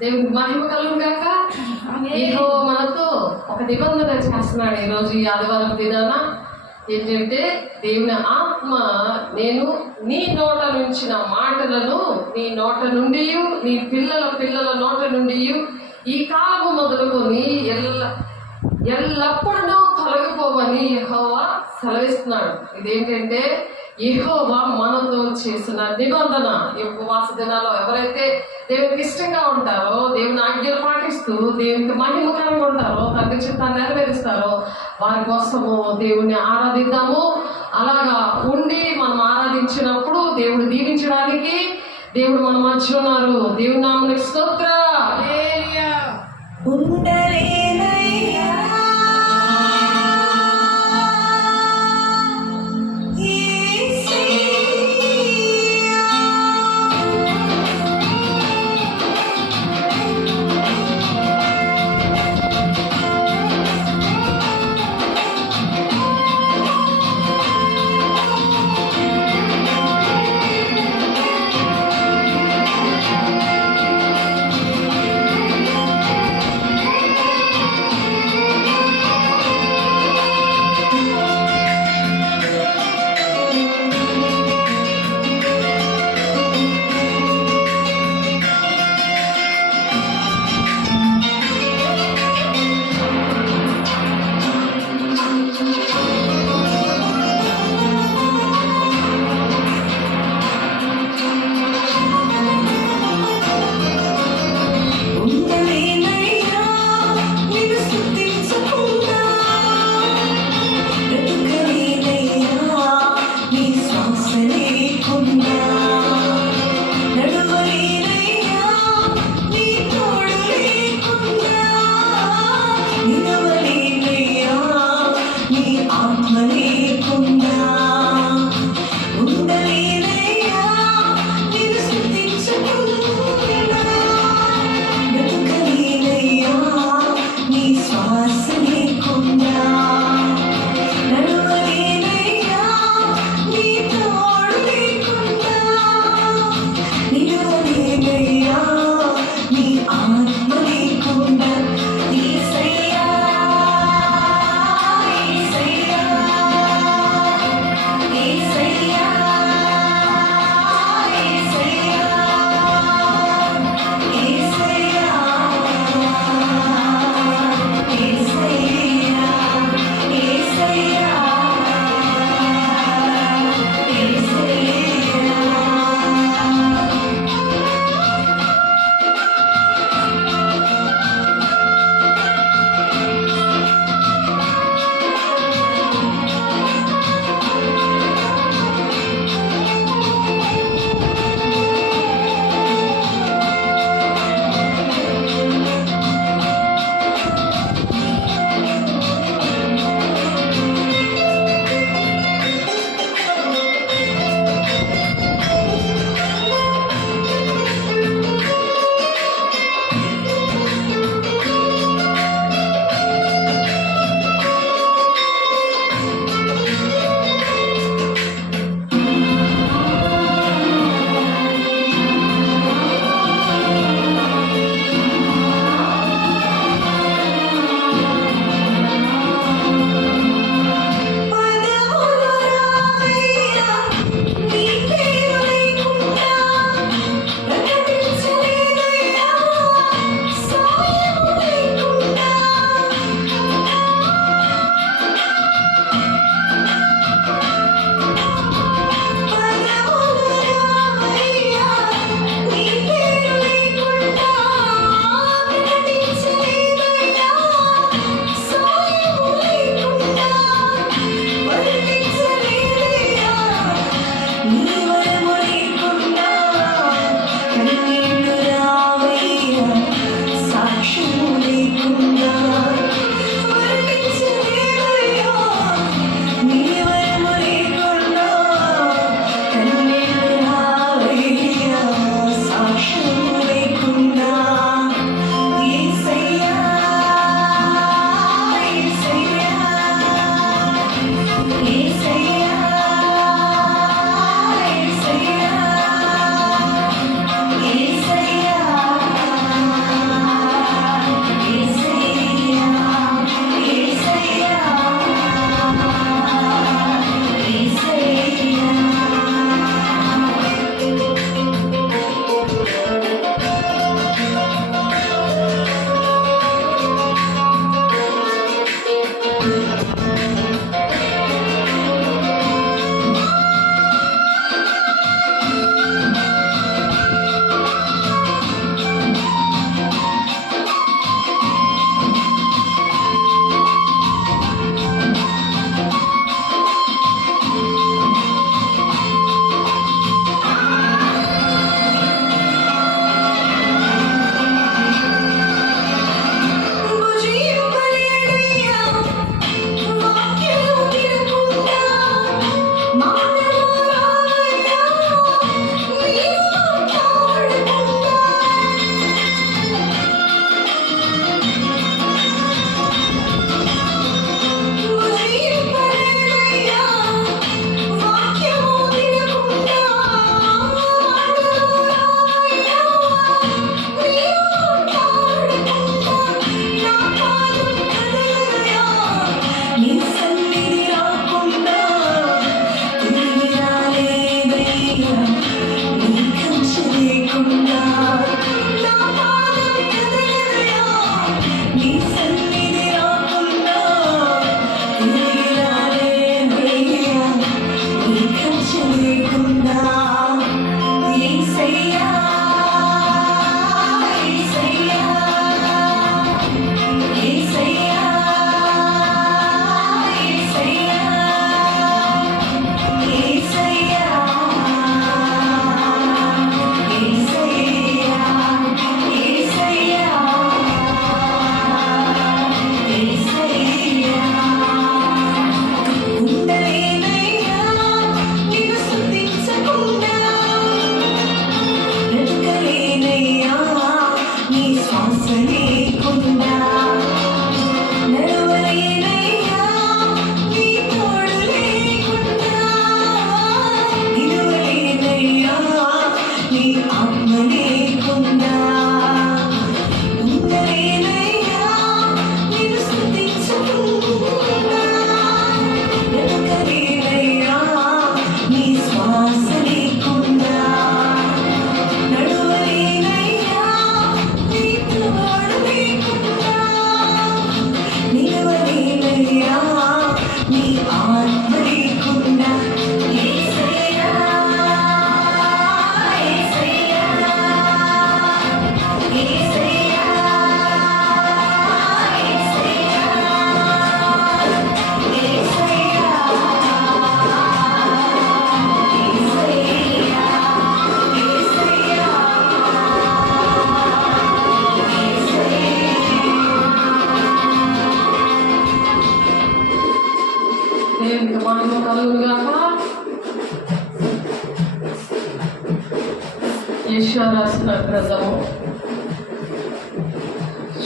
దేవునికి మహిమ కలుగును గాక. యెహోవా మనతో ఒక నిబంధన చేస్తున్నాడు ఈరోజు ఈ ఆదివారం దినాన. ఏంటంటే దేవుని ఆత్మ నేను నీ నోట నుంచి నా మాటలను నీ నోట నుండి నీ పిల్లల నోట నుండి ఈ కాలము మొదలుకొని ఎల్లప్పుడూ తొలగిపోవని యెహోవా సెలవిస్తున్నాడు. ఇదేంటంటే యెహోవా మనతో చేసిన నిబంధన. ఈ ఉపవాస దినాల్లో ఎవరైతే దేవునికి ఇష్టంగా ఉంటారో, దేవుని ఆజ్ఞలు పాటిస్తూ దేవునికి మహిమకరంగా ఉంటారో, తండ్రి చిత్తాన్ని నెరవేరుస్తారో వారి కోసము దేవుణ్ణి ఆరాధిద్దాము. అలాగా ఉండి మనం ఆరాధించినప్పుడు దేవుడు దీవించడానికి దేవుడు మన మధ్య ఉన్నారు. దేవుని నామమునకు స్తోత్రం.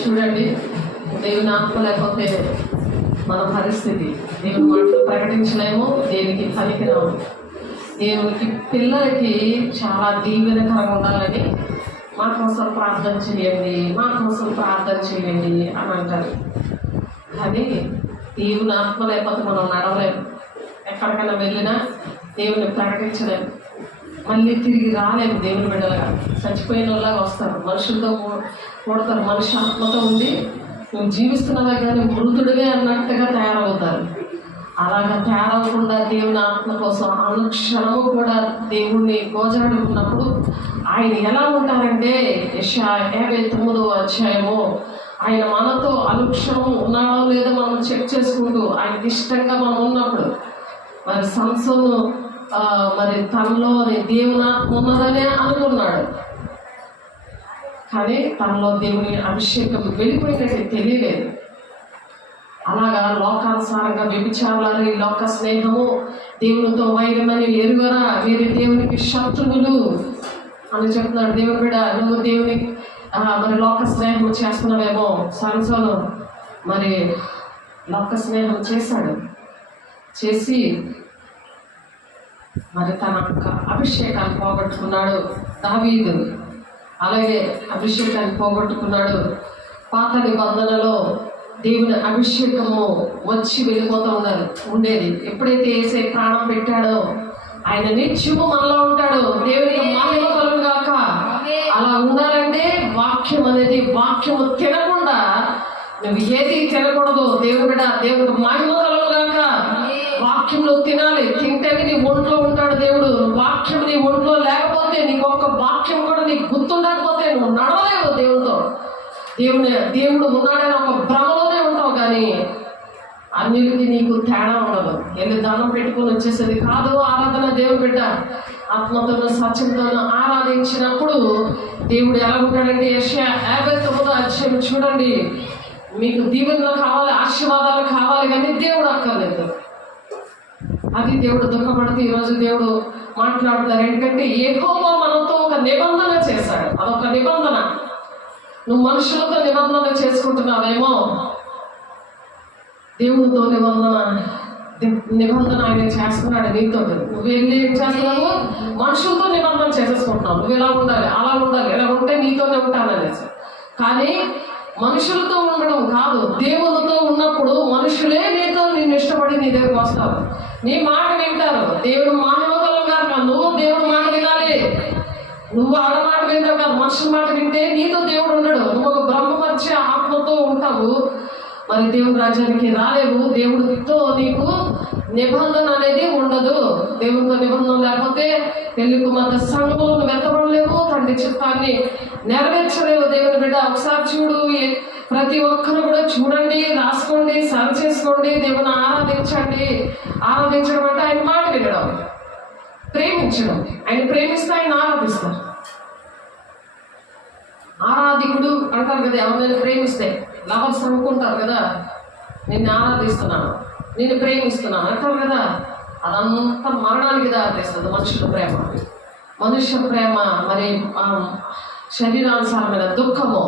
చూడండి, దేవుని ఆత్మ లేకపోతే మన పరిస్థితి, దేవుని మాటలు ప్రకటించలేము, దేనికి పనికిరాము. దేవునికి పిల్లలకి చాలా దీవెనకరంగా ఉండాలని మా కోసం ప్రార్థన చేయండి, మా కోసం ప్రార్థన చేయండి అని అంటారు. కానీ దేవుని ఆత్మ లేకపోతే మనం నడవలేము, ఎక్కడికైనా వెళ్ళినా దేవుని ప్రకటించలేము, మళ్ళీ తిరిగి రాలేము. దేవుని బిడ్డలుగా చచ్చిపోయిన వాళ్ళగా వస్తారు, మనుషులతో కూడతారు, మనిషి ఆత్మతో ఉండి నువ్వు జీవిస్తున్నావే కానీ మృతుడివే అన్నట్టుగా తయారవుతారు. అలాగా తయారవకుండా దేవుని ఆత్మ కోసం అనుక్షణము కూడా దేవుణ్ణి గోజాడుకున్నప్పుడు ఆయన ఎలా ఉంటారంటే యెషయా 59వ అధ్యాయము, ఆయన మనతో అనుక్షణం ఉన్నాడో లేదో మనం చెక్ చేసుకుంటూ ఆయనకి ఇష్టంగా మనం ఉన్నప్పుడు, మరి సంసోను మరి తనలో దేవుని ఆత్మ ఉన్నదనే అనుకున్నాడు, కానీ తనలో దేవుని అభిషేకం వెళ్ళిపోయినట్టు తెలియలేదు. అలాగా లోకానుసారంగా వ్యభిచారాలు, ఈ లోక స్నేహము, దేవునితో వైరమని ఎరుగరా వీరి దేవునికి శత్రువులు అని చెప్తున్నాడు. దేవుని బిడ్డ, నువ్వు దేవుని మరి లోక స్నేహం చేస్తున్నావేమో. సంసోను మరి లోక స్నేహం చేశాడు, చేసి మరి తన అభిషేకాన్ని పోగొట్టుకున్నాడు. దావీదు అలాగే అభిషేకాన్ని పోగొట్టుకున్నాడు. పాత నిబంధనలో దేవుని అభిషేకము వచ్చి వెళ్ళిపోతూ ఉండేది. ఎప్పుడైతే యేసయ్య ప్రాణం పెట్టాడో ఆయన నిత్యము మనలో ఉంటాడు. దేవునికి మహిమ కలుగును గాక. అలా ఉండాలంటే వాక్యం అనేది, వాక్యము తినకుండా నువ్వు ఏది తినకూడదు. దేవుని బిడ్డ, దేవునికి మహిమ కలుగును గాక. వాక్యంలో తినాలి, తింటేనే నీ ఒంట్లో ఉంటాడు దేవుడు. వాక్యం నీ ఒంట్లో లేకపోతే, నీకు ఒక్క వాక్యం కూడా నీకు గుర్తుండకపోతే నువ్వు నడవలేవు దేవుడితో. దేవుడు ఉన్నాడని ఒక భ్రమలోనే ఉంటావు, కానీ అన్నిటికీ నీకు తేడా ఉండదు. వెళ్ళి దండం పెట్టుకుని వచ్చేసేది కాదు ఆరాధన. దేవుని బిడ్డ ఆత్మతోనూ సత్యంతోనూ ఆరాధించినప్పుడు దేవుడు ఎలా ఉంటాడంటే, యెషయా 59వ అధ్యాయం చూడండి. మీకు దీవెనలు కావాలి, ఆశీర్వాదాలు కావాలి, కానీ దేవుడు అక్కర్లేదు. అది దేవుడు దుఃఖపడుతూ ఈరోజు దేవుడు మాట్లాడుతారు. ఎందుకంటే యెహోవా మనతో ఒక నిబంధన చేశాడు. అదొక నిబంధన. నువ్వు మనుషులతో నిబంధన చేసుకుంటున్నావేమో, దేవునితో నిబంధన ఆయన చేస్తున్నాడు నీతో. నువ్వు వెళ్ళి ఏం చేస్తున్నావు? మనుషులతో నిబంధన చేసేసుకుంటున్నావు. నువ్వు ఎలా ఉండాలి, అలా ఉండాలి, ఎలా ఉంటే నీతోనే ఉంటాననేసి. కానీ మనుషులతో ఉండడం కాదు, దేవునితో ఉన్నప్పుడు మనుషులే నీతో నిన్ను ఇష్టపడి నీ దగ్గరకు వస్తారు, నీ మాట వింటారు. దేవుడు మహిమగలం కాదు, నువ్వు దేవుడు మాట వినాలి. నువ్వు ఆడ మాట వింటావు కాదు, మనుషుల మాట వింటే నీతో దేవుడు ఉండడు. నువ్వు ఒక బ్రహ్మపరిచే ఆత్మతో ఉంటావు, మరి దేవుని రాజ్యానికి రాలేవు. దేవుడితో నీకు నిబంధన అనేది ఉండదు. దేవునితో నిబంధన లేకపోతే పెళ్లి కుమార్తె సంఘంలో నువ్వు వెతపడలేవు, తండ్రి చిత్తాన్ని నెరవేర్చలేవు. దేవుని బిడ్డ ఒకసారి చూడు, ప్రతి ఒక్కరు కూడా చూడండి, రాసుకోండి, సరి చేసుకోండి. దేవుని ఆరాధించండి. ఆరాధించడం అంటే ఆయన మాట వినడం, ప్రేమించడం. ఆయన ప్రేమిస్తే ఆయన ఆరాధిస్తారు. ఆరాధికుడు అంటారు కదా, ఎవరినైనా ప్రేమిస్తే లవర్స్ అనుకుంటారు కదా, నిన్ను ఆరాధిస్తున్నాను, నిన్ను ప్రేమిస్తున్నాను అంటారు కదా. అదంతా మరణానికి దారితీస్తుంది. మనుషుల ప్రేమ, మనుష్య ప్రేమ మరి శరీరానుసారమైన దుఃఖము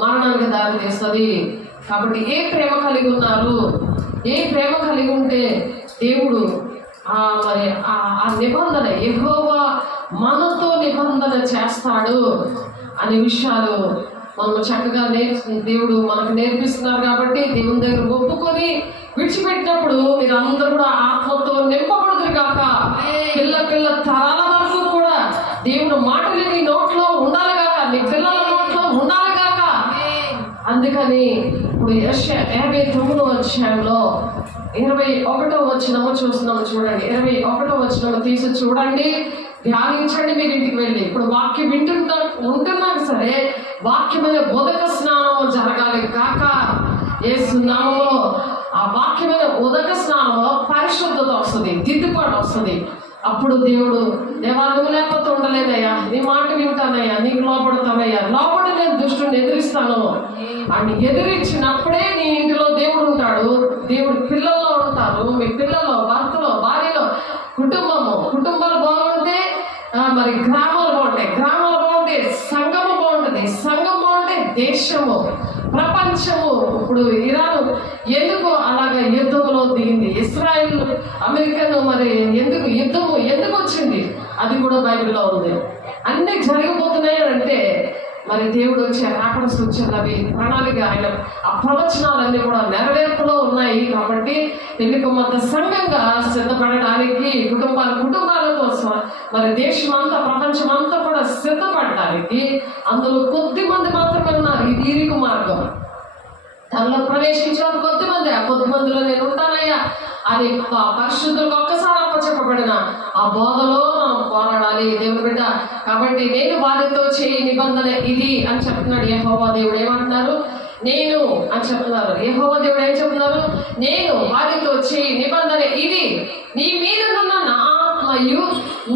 మరణానికి దారితీస్తుంది. కాబట్టి ఏ ప్రేమ కలిగి ఉన్నారు, ఏ ప్రేమ కలిగి ఉంటే దేవుడు మరి ఆ నిబంధన, యెహోవా మనతో నిబంధన చేస్తాడు అనే విషయాలు మనం చక్కగా దేవుడు మనకు నేర్పిస్తున్నారు. కాబట్టి దేవుని దగ్గర ఒప్పుకొని విడిచిపెట్టినప్పుడు మీరు అందరూ కూడా ఆత్మతో నింపబడుదురు కాక. పిల్ల తరాల వరకు కూడా దేవుడు మాటలు నీ నోట్లో ఉండాలి కాక, నీ పిల్లల నోట్లో ఉండాలి కాక. అందుకని ఇప్పుడు యెషయా 59వ అధ్యాయంలో 21వ వచనము చూస్తున్నాము. చూడండి, 21వ వచనము తీసి చూడండి, ధ్యానించండి మీరు ఇంటికి వెళ్ళి. ఇప్పుడు వాక్యం ఉంటున్నాక సరే, వాక్యమైన ఉదక స్నానము జరగాలి కాక. యేసు నామములో ఆ వాక్యమైన ఉదక స్నానంలో పరిశుద్ధత వస్తుంది, దిద్దుబాటు వస్తుంది. అప్పుడు దేవుడు, దేవా నువ్వు లేకపోతే ఉండలేదయ్యా, నీ మాట వింటానయ్యా, నీకు లోపడతానయ్యా, లోపడి నేను దుష్టుని ఎదిరిస్తాను అని ఎదిరించినప్పుడే నీ ఇంటిలో దేవుడు ఉంటాడు. దేవుడు పిల్లల్లో ఉంటారు. మీ పిల్లల్లో, భర్తలో, భార్యలో, కుటుంబాలు బాగుంటే మరి గ్రామాలు బాగుంటాయి, గ్రామాలు బాగుంటే సంఘము బాగుంటుంది, సంఘం బాగుంటే దేశము, ప్రపంచము ఇప్పుడు ఇరాన్ ఎందుకు అలాగ యుద్ధంలో దిగింది, ఇస్రాయిల్ అమెరికన్ మరి ఎందుకు వచ్చింది, అది కూడా బైబిల్లో ఉంది. అన్ని జరిగిపోతున్నాయి అంటే మరి దేవుడు వచ్చే రాకడ సూచనలు అవి ప్రణాళిక, ఆయన ఆ ప్రవచనాలన్నీ కూడా నెరవేర్పులో ఉన్నాయి. కాబట్టి పెళ్లి కుమార్తె సంఘంగా సిద్ధపడడానికి కుటుంబాలతో మరి దేశం అంతా ప్రపంచం అంతా కూడా సిద్ధపడడానికి అందులో కొద్ది మంది మాత్రమే ఉన్నారు. ఇది ఇరుకు మార్గం, దానిలో ప్రవేశించిన కొద్ది మంది, ఆ కొద్ది మందిలో నేను ఉంటానయ్యా అని పరిశుద్ధులకు ఒక్కసారి అప్పచెప్పబడిన ఆ బోధలో మనం పోరాడాలి దేవుని బిడ్డ. కాబట్టి నేను వారితో చేయి నిబంధన ఇది అని చెప్తున్నాడు యెహోవా దేవుడు. ఏమంటున్నారు? నేను అని చెప్తున్నారు. యెహోవా దేవుడు ఏం చెప్తున్నారు? నేను వారితో చేయి నిబంధన ఇది, నీ మీద ఉన్న నా ఆత్మయు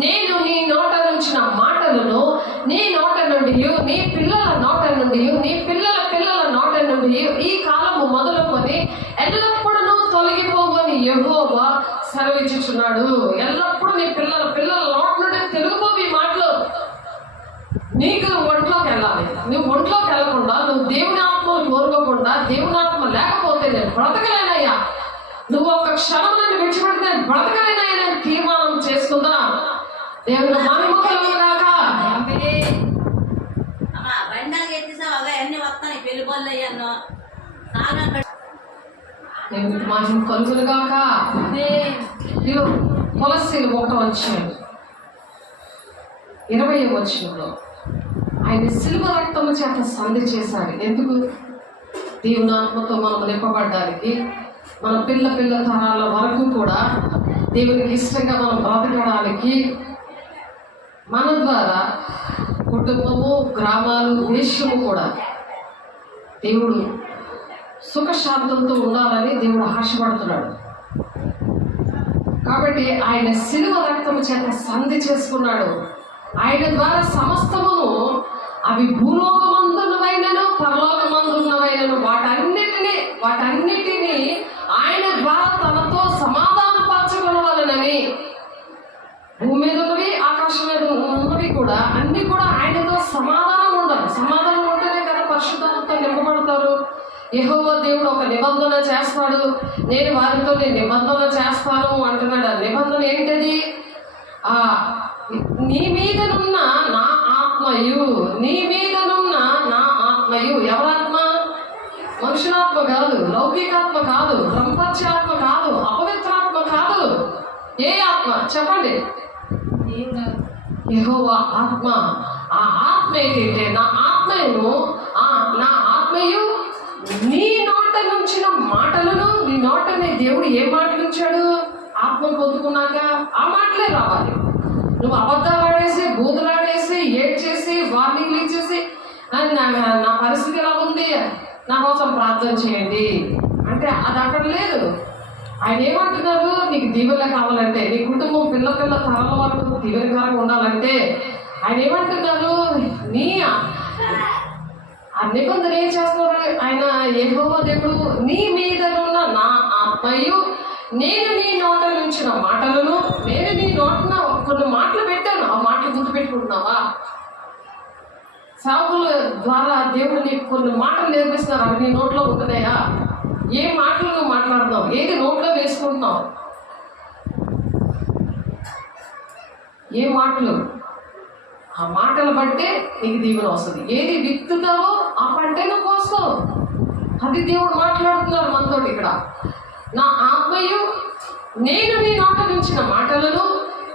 నేను నీ నోట నుంచిన మాటలను నీ నోట నుండి, నీ పిల్లల నోట నుండి, నీ పిల్లల పిల్లల నోట నుండి ఈ కాలము మొదలుకొని ఎల్లప్పుడూ తొలగిపోవని యెహోవా సెలవిచ్చుచున్నాడు. ఎల్లప్పుడూ నీ పిల్లల నోట నుండి తెలుగుపోవు ఈ మాటలు. నీకు ఒంట్లోకి వెళ్ళాలి. నువ్వు ఒంట్లోకి వెళ్ళకుండా, నువ్వు దేవుని ఆత్మను కోరుకోకుండా, దేవుని ఆత్మ లేకపోతే నేను బ్రతకలేనయ్యా, నువ్వు ఒక క్షణం నన్ను విడిచిపెడితే నేను బ్రతకలేనయ్యా అని తీర్మానం చేసుకుందా. దేవుని మహిమ కలుగుగాక. దేవునికి మహిమ కలుగుగాక. కొలస్సీలు 1:20 ఆయన సిలువ రక్తము చేత సంధి చేశాడు. ఎందుకు? దేవుని ఆత్మతో మనం నింపబడ్డానికి, మన పిల్ల తరాల వరకు కూడా దేవునికి ఇష్టంగా మనం బ్రతకడానికి, మన ద్వారా కుటుంబము, గ్రామాలు, దేశము కూడా దేవుడు సుఖశాంతంతో ఉండాలని దేవుడు ఆశపడుతున్నాడు. కాబట్టి ఆయన సిలువ రక్తము చేత సంధి చేసుకున్నాడు. ఆయన ద్వారా సమస్తమును, అవి భూలోకమందున్నవైనను పరలోకమందున్నవైనను వాటన్నిటినీ ఆయన ద్వారా తనతో సమాధానపరచగలవాలని, భూమి మీద ఉన్నవి ఆకాశం మీద ఉన్నవి కూడా అన్ని కూడా ఆయనతో సమాధానం ఉండాలి. సమాధానం ఉంటేనే కదా పరిశుద్ధాత్మతో నింపబడతారు. యెహోవా దేవుడు ఒక నిబంధన చేస్తాడు. నేను వారితో నిబంధన చేస్తాను అంటున్నాడు. ఆ నిబంధన ఏంటది? నీ మీదనున్న నా ఆత్మయు, నీ మీదనున్న నా ఆత్మయు. ఎవరాత్మ? మనుషులాత్మ కాదు, లౌకికాత్మ కాదు, బ్రహ్మత్యాత్మ కాదు, అపవిత్రాత్మ కాదు. ఏ ఆత్మ చెప్పండి? యెహోవా ఆత్మ. ఆ ఆత్మ ఏంటంటే నా ఆత్మయు నీ నోట నుంచిన మాటలను, నీ నోటనే దేవుడు ఏ మాటలు ఉంచాడు? ఆత్మ పొందుకున్నాక ఆ మాటలే రావాలి. నువ్వు అబద్ధాలు ఆడేసి, బూతులాడేసి, ఏడ్చేసి, వార్నింగ్లు ఇచ్చేసి నా పరిస్థితి ఎలా ఉంది, నా కోసం ప్రార్థన చేయండి అంటే అది అక్కడ లేదు. ఆయన ఏమంటున్నారు? నీకు దీవెన కావాలంటే, నీ కుటుంబం పిల్ల తరాల వరకు దీవెనకరంగా ఉండాలంటే ఆయన ఏమంటున్నారు? నీ ఆ నిబంధన ఏం చేస్తున్నారు ఆయన? యెహోవా దేవుడు నీ మీదనున్న నా ఆత్మయు నేను నీ నోట నుంచిన మాటలను, నేను నీ నోటన కొన్ని మాటలు పెట్టాను, ఆ మాటలు గుర్తుపెట్టుకుంటున్నావా? సేవకుల ద్వారా దేవుడు నీకు కొన్ని మాటలు నేర్పిస్తున్నారు, అవి నీ నోట్లో ఉంటున్నాయా? ఏ మాటలు నువ్వు మాట్లాడుతున్నావు? ఏది నోట్లో వేసుకుంటున్నావు? ఏ మాటలు? ఆ మాటలు బట్టే నీకు దీవెన వస్తుంది. ఏది విత్తుతావో ఆ పంటే నువ్వు కోస్తావు. అది దేవుడు మాట్లాడుతున్నారు మనతో ఇక్కడ. నా ఆత్మయు నేను నీ నోట నుంచిన మాటలను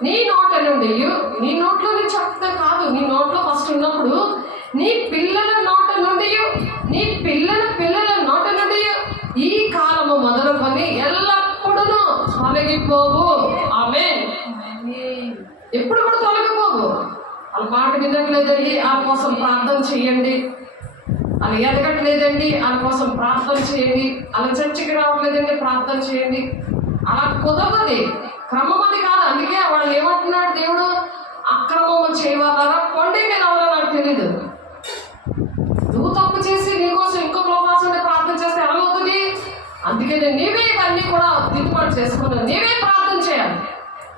నీ నోట నుండి, నీ నోట్లో నుంచి చెప్తే కాదు, నీ నోట్లో ఫస్ట్ ఉన్నప్పుడు నీ పిల్లల నోట నుండి, నీ పిల్లల నోట నుండి ఈ కాలము మొదలుకొని ఎల్లప్పుడూ తొలగిపోవు. ఆమేన్. ఎప్పుడు కూడా తొలగిపోవు. వాళ్ళ మాట వినట్లేదండి, వాళ్ళ కోసం ప్రార్థన చేయండి. అలా ఎదగట్లేదండి, వాళ్ళ కోసం ప్రార్థన చేయండి. అలా చర్చికి రావట్లేదండి, ప్రార్థన చేయండి. అలా కుదరదు. క్రమం అది కాదు. అందుకే వాళ్ళు ఏమంటున్నాడు దేవుడు? అక్రమము చేయవారా కొండే మీద ఎవరో నాకు తెలీదు. నువ్వు తప్పు చేసి నీకోసం ఇంకొక లోపాసం ప్రార్థన చేస్తే ఎలాగవుతుంది? అందుకే నీవే ఇవన్నీ కూడా దిద్దుబాటు చేసుకున్నాను. నీవే ప్రార్థన చేయాలి.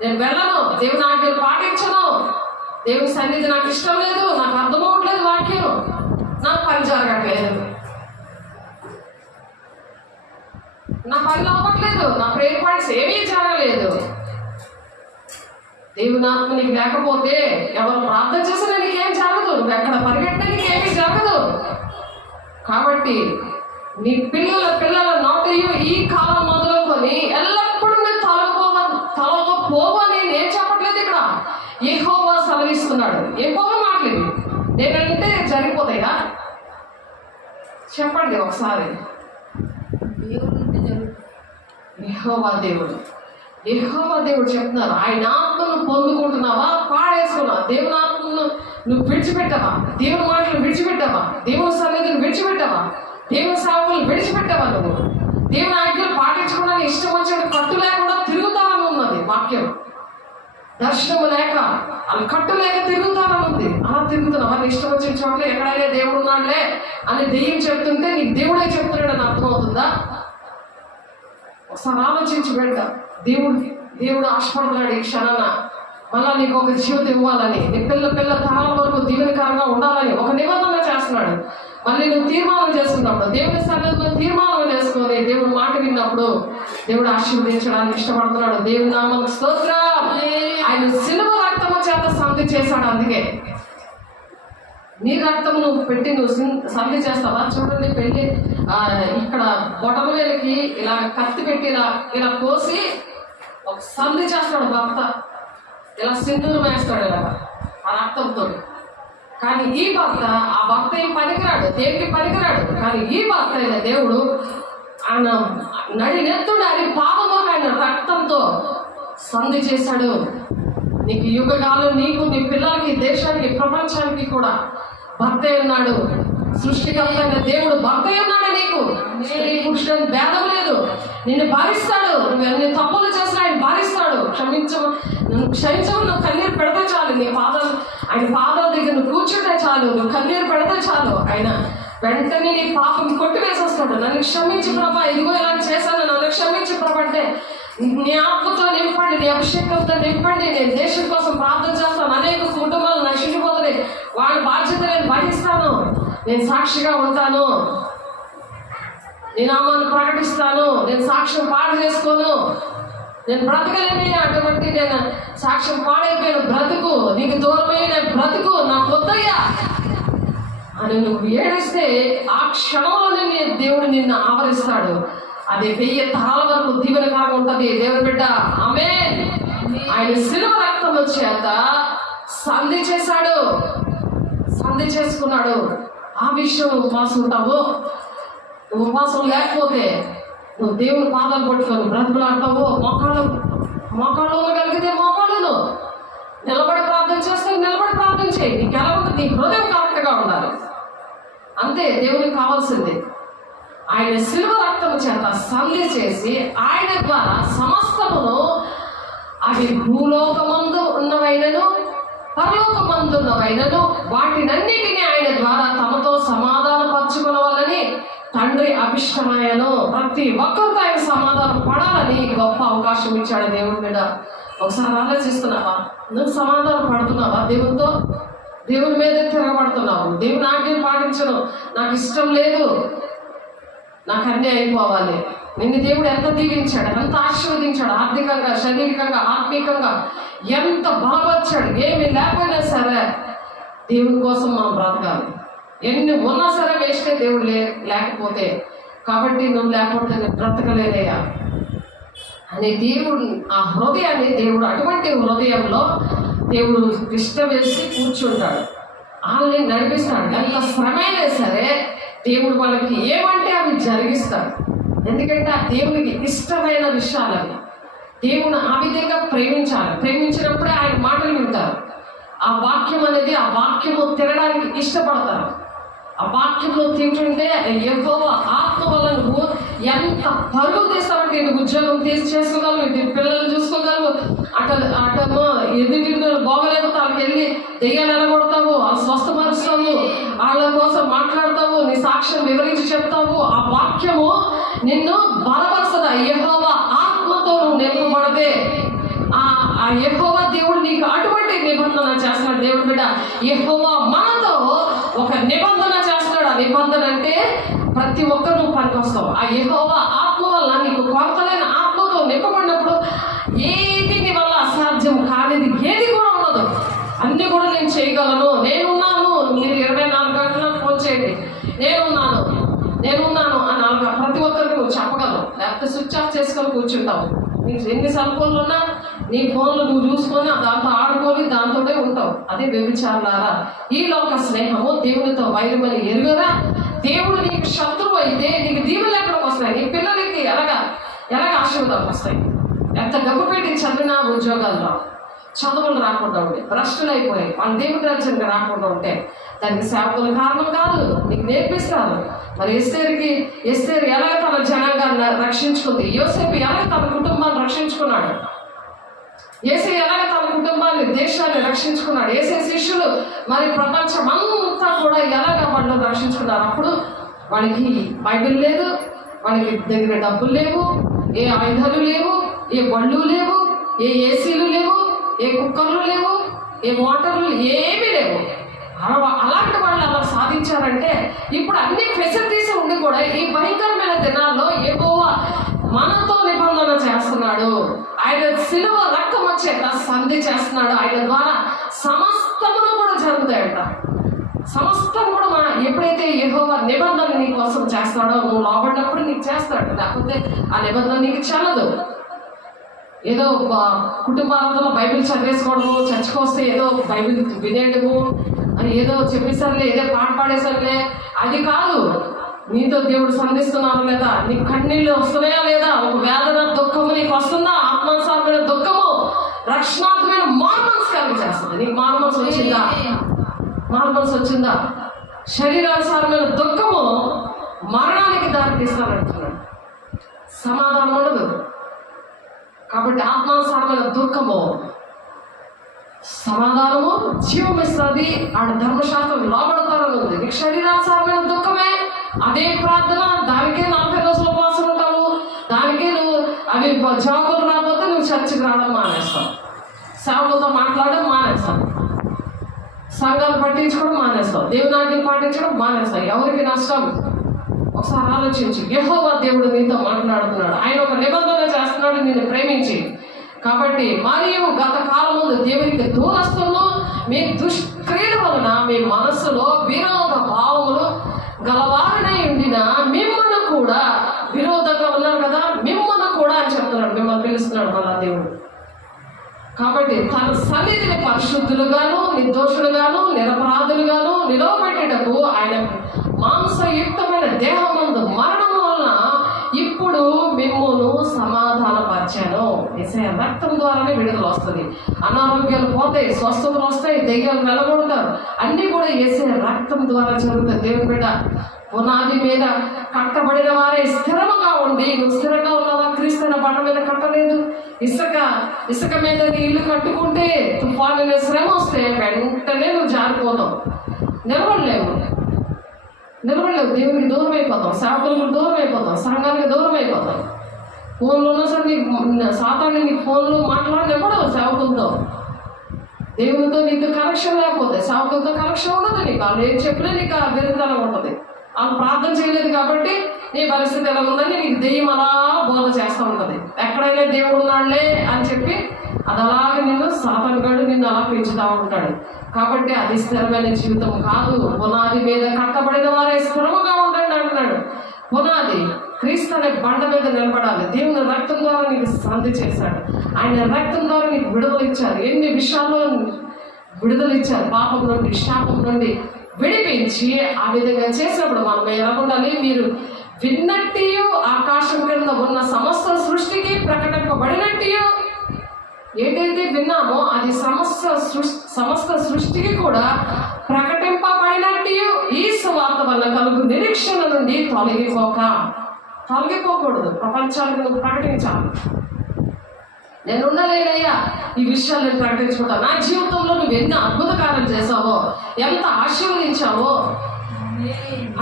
నేను వెళ్ళను, దేవుని ఆజ్ఞలు పాటించను, దేవుని సన్నిధి నాకు ఇష్టం లేదు, నాకు అర్థమవట్లేదు వాక్యం. నాకు పని జరగట్లేదు, నా పని అవ్వట్లేదు, నా ప్రేయర్ పాయింట్స్ ఏమీ జరగలేదు. దేవుని ఆత్మ నీకు లేకపోతే ఎవరు ప్రార్థన చేసినా నీకేం జరగదు, నువ్వు ఎక్కడ పరిగెట్టినా నీకేమీ జరగదు. కాబట్టి నీ పిల్లల నాటయ్యు ఈ కాలం మొదలుకొని ఎల్లప్పుడూ నువ్వు తలకపోవని నేను చెప్పట్లేదు. ఇక్కడ యెహోవా సెలవిస్తున్నాడు. యెహోవా మాటలేదు, నేనంటే జరిగిపోతాయా? చెప్పండి ఒకసారి. యెహోవా దేవుడు చెప్తున్నారు. ఆయన ఆత్మను పొందుకుంటున్నావా, పాడేసుకున్నావా? దేవుని ఆత్మను నువ్వు విడిచిపెట్టావా? దేవుని మాటలు విడిచిపెట్టావా? దేవుని సన్నిధిని విడిచిపెట్టావా? దేవుని సేవకులు విడిచిపెట్టావా? నువ్వు దేవుని ఆజ్ఞలు పాటించుకోవడానికి ఇష్టం వచ్చిన కట్టు లేకుండా తిరుగుతానని ఉన్నది వాక్యం. దర్శనము లేక వాళ్ళు కట్టు లేక తిరుగుతానని ఉంది. అలా తిరుగుతున్నావా? ఇష్టం వచ్చిన చోట్ల ఎక్కడైనా దేవుడు ఉన్నాడులే అని దెయ్యం చెప్తుంటే నీకు దేవుడే చెప్తున్నాడని అర్థమవుతుందా? ఒకసారి ఆలోచించి వెళ్తా. దేవుడు ఆశపడుతున్నాడు ఈ క్షణాన మళ్ళా నీకు ఒక జీవితం ఇవ్వాలని, నీ పిల్ల తరాల వరకు దీవెనకరంగా ఉండాలని ఒక నిబంధన చేస్తున్నాడు. మళ్ళీ నువ్వు తీర్మానం చేసుకున్నప్పుడు, దేవుని సన్నిధిలో తీర్మానం చేసుకొని దేవుడు మాట విన్నప్పుడు దేవుడు ఆశీర్వదించడానికి ఇష్టపడుతున్నాడు. దేవుని నామానికి స్తోత్రం. ఆయన సిలువ రక్తము చేత సంధి చేశాడు. అందుకే నీ రక్తం నువ్వు పెట్టి నువ్వు సంధి చేస్తావా? చూడండి, పెళ్లి ఇక్కడ బొటమ వేలకి ఇలా కత్తి పెట్టి ఇలా కోసి ఒక సంధి చేస్తాడు భర్త. ఇలా సింధూరం వేస్తాడు ఇలా ఆ రక్తంతో. కానీ ఈ భర్త, ఆ భర్త ఏం పనికిరాడు, దేవుడికి పనికిరాడు. కానీ ఈ భర్త అయిన దేవుడు ఆయన నెత్తుడు అది పాపంలో ఆయన రక్తంతో సంధి చేశాడు. నీకు యుగకాలం, నీకు నీ పిల్లలకి, దేశానికి, ప్రపంచానికి కూడా భర్త ఉన్నాడు. సృష్టికర్త అయిన దేవుడు భర్త ఉన్నాడు. నీకు స్త్రీ పురుషుడు భేదం లేదు. నిన్ను భరిస్తాడు. నువ్వు ఎన్ని తప్పులు చేసినా ఆయన భరిస్తాడు. క్షమించవు. నువ్వు కన్నీరు పెడితే చాలు, నీ పాదాలు ఆయన పాదాల దగ్గర నువ్వు కూర్చుంటే చాలు, నువ్వు కన్నీరు పెడితే చాలు, ఆయన వెంటనే నీ పాపం కొట్టివేసేస్తాడు. నన్ను క్షమించి ప్రభా, ఇదిగో ఇలా చేశాను, నన్ను క్షమించి ప్రభా అంటే నీ ఆత్మతో నింపండి, నీ అభిషేకంతో నింపండి. నేను దేశం కోసం ప్రార్థన చేస్తాను. అనేక కుటుంబాలు నశించిపోతున్నాయి. వాళ్ళ బాధ్యత నేను వహిస్తాను. నేను సాక్షిగా ఉంటాను. నీ నామాన్ని ప్రకటిస్తాను. నేను సాక్ష్యం పాడు చేసుకోను. నేను బ్రతకలేని అటువంటి నేను సాక్ష్యం పాడైపోయిన బ్రతుకు, నీకు దూరమైన బ్రతుకు నాకు వద్దయ్యా అని నువ్వు ఏడిస్తే ఆ క్షణంలోనే దేవుడు నిన్ను ఆవరిస్తాడు. అది 1000 తరాల వరకు దీవెనకరంగా ఉంటుంది. దేవుని బిడ్డ, ఆమేన్. ఆయన సిలువ రక్తం చేత సంధి చేశాడు, సంధి చేసుకున్నాడు. ఆ విషయం ఉపవాసం ఉంటావు. నువ్వు ఉపవాసం లేకపోతే నువ్వు దేవుని పాదాలు పట్టుకొని బ్రతుకులాడతావు. మోకాళ్ళు కలిగితే మోకాళ్ళను నిలబడి ప్రార్థన చేస్తే నిలబడి ప్రార్థన చేయి. నీకు ఎలా ఉంటుంది? నీ హృదయం కరెక్ట్గా ఉండాలి. అంతే దేవునికి కావాల్సింది. ఆయన సిలువ రక్తము చేత సంధి చేసి ఆయన ద్వారా సమస్తమును, అవి భూలోకమందు ఉన్నవైనను పరలోకమందున్నవైనను వాటినన్నిటినీ ఆయన ద్వారా తమతో సమాధానపరచుకునవాలని తండ్రి అభిష్టమాయను. ప్రతి ఒక్కరితో ఆయన సమాధానం పడాలని గొప్ప అవకాశం ఇచ్చాడు దేవుడి మీద. ఒకసారి ఆలోచిస్తున్నావా? నువ్వు సమాధానం పడుతున్నావా దేవునితో? దేవుని మీద తిరగబడుతున్నావు. దేవుని ఆజ్ఞలు పాటించను నాకు ఇష్టం లేదు, నాకు అన్నీ అయిపోవాలి. నిన్ను దేవుడు ఎంత దీవించాడు, ఎంత ఆశీర్వదించాడు, ఆర్థికంగా, శారీరకంగా, ఆత్మీకంగా ఎంత బలపరిచాడు. ఏమి లేకపోయినా సరే దేవుని కోసం మనం బ్రతకాలి. ఎన్ని ఉన్నా సరే వేస్తే దేవుడు లేకపోతే. కాబట్టి నువ్వు లేకపోతే బ్రతకలేదయ్యా అని దేవుడు ఆ హృదయాన్ని, దేవుడు అటువంటి హృదయంలో దేవుడు ఇష్టం వేసి కూర్చుంటాడు. వాళ్ళని నడిపిస్తాడు. ఎంత శ్రమైనా సరే దేవుడు వాళ్ళకి ఏమంటే అవి జరిగిస్తాడు. ఎందుకంటే ఆ దేవునికి ఇష్టమైన విషయాలు అవి. దేవుని ఆ విధంగా ప్రేమించాలి. ప్రేమించినప్పుడే ఆయన మాటలు వింటారు. ఆ వాక్యం అనేది, ఆ వాక్యము తినడానికి ఇష్టపడతారు. ఆ వాక్యంలో తింటుంటే యెహోవా ఆత్మ వల్ల నువ్వు ఎంత పరుగులు తీస్తావంటే నువ్వు ఉద్యోగం చేసుకోగలవు, నీ పిల్లలు చూసుకోగలవు. అటమో ఎదుటి బాగలేకపోతే వాళ్ళకి వెళ్ళి దెయ్యాలు ఎలగొడతావు, వాళ్ళు స్వస్థపరుస్తావు, వాళ్ళ కోసం మాట్లాడతావు, నీ సాక్ష్యం వివరించి చెప్తావు. ఆ వాక్యము నిన్ను బలపరుస్తుందా? యెహోవా ఆత్మతో నువ్వు నింపబడితే ఆ యెహోవా దేవుడు నీకు అటువంటి నిబంధన చేస్తున్నాడు. దేవుడు బిడ్డ, యెహోవా మనతో ఒక నిబంధన చేస్తున్నాడు. నిబంధన అంటే ప్రతి ఒక్కరు పనికొస్తావు. ఆ యెహోవా ఆత్మ వల్ల నీకు కొరతలైన ఆత్మతో నింపబడినప్పుడు ఏది నీ వల్ల అసాధ్యం కానిది ఏది కూడా ఉండదు. అన్ని కూడా నేను చేయగలను, నేనున్నాను. మీరు 24 గంటలకు ఫోన్ చేయండి, నేనున్నాను అని ప్రతి ఒక్కరికి నువ్వు చెప్పగలవు. లేకపోతే స్విచ్ ఆఫ్ చేసుకొని కూర్చుంటావు. నీకు ఎన్ని సెల్ ఫోన్లు ఉన్నా నీ ఫోన్లు నువ్వు చూసుకొని దాంతో ఆడుకొని దాంతోనే ఉంటావు. అదే వ్యభిచారులారా, ఈ లోక స్నేహము దేవునితో వైరమని ఎరుగరా? దేవుడు నీకు శత్రువు అయితే నీకు దీవులు ఎక్కడికి వస్తాయి? నీ పిల్లలకి ఎలాగ ఆశీర్వాదాలు వస్తాయి? ఎంత గబ్బు పెట్టి చదివినా ఉద్యోగాలు రావు, చదువులు రాకుండా ఉంటే, భ్రష్టులు అయిపోయాయి, మన దేవుని రాజ్యానికి రాకుండా ఉంటే దానికి సేవకుల కారణం కాదు, నీకు నేర్పిస్తారు. మరి ఎస్తేరు ఎలాగ తన జనాంగాన్ని రక్షించుకుంది, యోసేపు ఎలాగ తన కుటుంబాన్ని రక్షించుకున్నాడు, యేసే ఎలాగ తన కుటుంబాన్ని దేశాన్ని రక్షించుకున్నాడు, యేసే శిష్యులు మరి ప్రపంచం అంతా కూడా ఎలాగ వాళ్ళు రక్షించుకున్నారు. అప్పుడు వాళ్ళకి బైబిల్ లేదు, వాళ్ళకి దగ్గర డబ్బులు లేవు, ఏ ఆయుధాలు లేవు, ఏ బళ్ళు లేవు, ఏ ఏసీలు లేవు, ఏ కుక్కర్లు లేవు, ఏ మోటార్లు ఏమీ లేవు. అలాంటి వాళ్ళు అలా సాధించారంటే ఇప్పుడు అన్ని ఫెసిలిటీస్ ఉండి కూడా ఈ భయంకరమైన దినాల్లో యెహోవా మనతో నిబంధన చేస్తున్నాడు. ఆయన శిలువ రక్తం వచ్చేట సంధి చేస్తున్నాడు. ఆయన ద్వారా సమస్తమును కూడా జరుగుతాయంట. సమస్తం కూడా ఎప్పుడైతే యెహోవా నిబంధన నీ కోసం చేస్తాడో నువ్వు లోబడినప్పుడు నీకు చేస్తాడు. లేకపోతే ఆ నిబంధన నీకు చెల్లదు. ఏదో కుటుంబాలతో బైబిల్ చదివేసుకోవడము, చర్చకు వస్తే ఏదో బైబిల్ వినేయడము, అని ఏదో చెప్పేసరిలే, ఏదో పాట పాడేసరిలే, అది కాదు. నీతో దేవుడు సంధిస్తున్నాడు లేదా, నీకు కన్నీళ్ళు వస్తున్నాయా లేదా, ఒక వేదన దుఃఖము నీకు వస్తుందా, ఆత్మానుసారమైన దుఃఖము రక్షణాత్మకమైన మార్మల్స్ కలిగేస్తుంది. నీకు మార్మల్స్ వచ్చిందా? శరీరానుసారమైన దుఃఖము మరణానికి దారి తీస్తానంటున్నాడు. సమాధానం ఉండదు. కాబట్టి ఆత్మానుసారమైన దుఃఖము సమాధానము జీవం ఇస్తుంది. ఆడ ధర్మశాస్త్రం లోబడతారని ఉంది. నీకు శరీరానుసారమైన దుఃఖమే, అదే ప్రార్థన, దానికే 40 రోజులు ఉపవాసం ఉంటావు, దానికే నువ్వు అవి జాబులు రాకపోతే నువ్వు చర్చికి రావడం మానేస్తావు, సేవలతో మాట్లాడడం మానేస్తావు, సంఘాలు పట్టించుకోవడం మానేస్తావు, దేవునాజ్ఞలు పాటించడం మానేస్తావు. ఎవరికి నష్టం? ఒకసారి ఆలోచించి. యెహోవా దేవుడు నీతో మాట్లాడుతున్నాడు. ఆయన ఒక నిబంధన చేస్తున్నాడు నిన్ను ప్రేమించి. కాబట్టి మరియు గత కాలం ముందు దేవునికి దూరస్తులను మీ దుష్క్రియల వలన మీ మనస్సులో విరోధ భావములు గలవారనై ఉండిన మిమ్మల్ని కూడా, విరోధంగా ఉన్నారు కదా, మిమ్మల్ని కూడా అని చెప్తున్నాడు. మిమ్మల్ని పిలుస్తున్నాడు మళ్ళా దేవుడు. కాబట్టి తన సన్నిధిని పరిశుద్ధులుగాను, నిర్దోషులుగాను, నిరపరాధులుగాను నిలవబెట్టేటకు ఆయన మాంసయుక్తమైన దేహమందు మరణం వలన ఇప్పుడు మిమ్మును సమాధానపరిచాను. యేసయ్య రక్తం ద్వారానే విడుదల వస్తుంది. అనారోగ్యాలు పోతాయి, స్వస్థతలు వస్తాయి, దెయ్యాలు నిలబడతారు. అన్నీ కూడా యేసయ్య రక్తం ద్వారా జరుగుతాయి. దేవుని బిడ్డ, పునాది మీద కట్టబడిన వారే స్థిరముగా ఉండి, నువ్వు స్థిరంగా ఉన్నావా? క్రీస్తు బండ మీద కట్టలేదు. ఇసుక మీద నీ ఇల్లు కట్టుకుంటే తుఫాను శ్రమ వస్తే వెంటనే నువ్వు జారిపోతావు, నిలబడలేవు. దేవునికి దూరం అయిపోతాం, సేవకులకు దూరం అయిపోతాం, సంఘానికి దూరం అయిపోతాం. ఫోన్లో ఉన్నా సరే నీకు సాతాన్ని నీకు ఫోన్లో మాట్లాడినప్పుడు సేవకులతో, దేవునితో నీకు కనెక్షన్ లేకపోతే సేవకులతో కనెక్షన్ ఉండదు. నీకు వాళ్ళు ఏం చెప్పినా నీకు ఆ విరుద్ధంగా ఉంటుంది. వాళ్ళు ప్రార్థన చేయలేదు కాబట్టి నీ పరిస్థితి ఎలా ఉందని నీకు దెయ్యం అలా బోధ చేస్తూ ఉంటుంది. ఎక్కడైనా దేవుడు ఉన్నాడులే అని చెప్పి అది అలాగే నిన్ను సాతానుగాడు నిన్ను అలా పెంచుతూ ఉంటాడు. కాబట్టి అది స్థిరమైన జీవితం కాదు. పునాది మీద కట్టబడిన వారే స్థిరముగా ఉండండి అంటున్నాడు. పునాది క్రీస్తు అనే బండ మీద నిలబడాలి. దేవుని రక్తం ద్వారా నీకు శాంతి చేశాడు. ఆయన రక్తం ద్వారా నీకు విడుదల ఇచ్చారు. ఎన్ని విషయాల్లో విడుదల ఇచ్చారు. పాపం నుండి, శాపం నుండి విడిపించి ఆ విధంగా చేసినప్పుడు మనం ఎలా ఉండాలి? మీరు విన్నట్టు ఆకాశం క్రింద ఉన్న సమస్త ప్రకటింపబడినట్టు ఏదైతే విన్నామో అది సమస్త సృష్టికి కూడా ప్రకటింపబడినట్టు ఈ సువార్త వల్ల కలుగు నిరీక్షణ నుండి తొలగిపోకూడదు. ప్రపంచానికి నువ్వు ప్రకటించాలి. నేను ఉండలేనయ్యా ఈ విషయాలు నేను ప్రకటించుకుంటాను. నా జీవితంలో నువ్వు ఎన్ని అద్భుత కార్యాలు చేసావో, ఎంత ఆశీర్వదించావో,